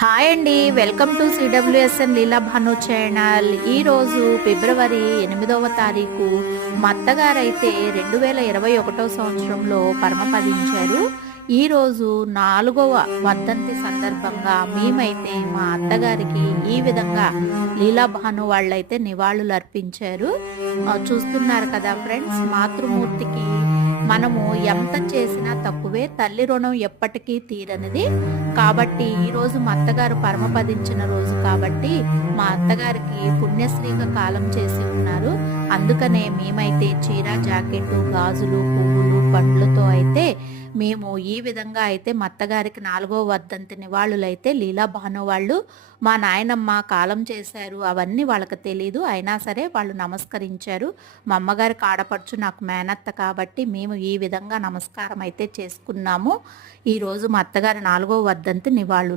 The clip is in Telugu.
హాయ్ అండి. Welcome to CWSN Leela Bhanu channel. ఈరోజు ఫిబ్రవరి ఎనిమిదవ తారీఖు. మా అత్తగారైతే రెండు వేల ఇరవై ఒకటో సంవత్సరంలో పరమపదించారు ఈరోజు నాలుగవ వర్ధంతి సందర్భంగా మేమైతే మా అత్తగారికి ఈ విధంగా లీలాభాను వాళ్ళైతే నివాళులు అర్పించారు చూస్తున్నారు కదా ఫ్రెండ్స్ మాతృమూర్తికి మనము ఎంత చేసినా తక్కువే తల్లి రుణం ఎప్పటికీ తీరనిది. కాబట్టి ఈ రోజు మా అత్తగారు పరమపదించిన రోజు కాబట్టి మా అత్తగారికి పుణ్యశ్రీగా కాలం చేసి ఉన్నారు. అందుకనే మేమైతే చీర జాకెట్ గాజులు పువ్వులు పండ్లు మేము ఈ విధంగా అయితే మా అత్తగారికి నాలుగో వర్ధంతి నివాళులైతే అయితే లీలా భాను వాళ్ళు మా నాయనమ్మ కాలం చేశారు అవన్నీ వాళ్ళకి తెలీదు. అయినా సరే వాళ్ళు నమస్కరించారు. మా అమ్మగారికి ఆడపడుచు నాకు మేనత్త కాబట్టి మేము ఈ విధంగా నమస్కారం అయితే చేసుకున్నాము. ఈరోజు మా అత్తగారి నాలుగో వర్ధంతి నివాళులు.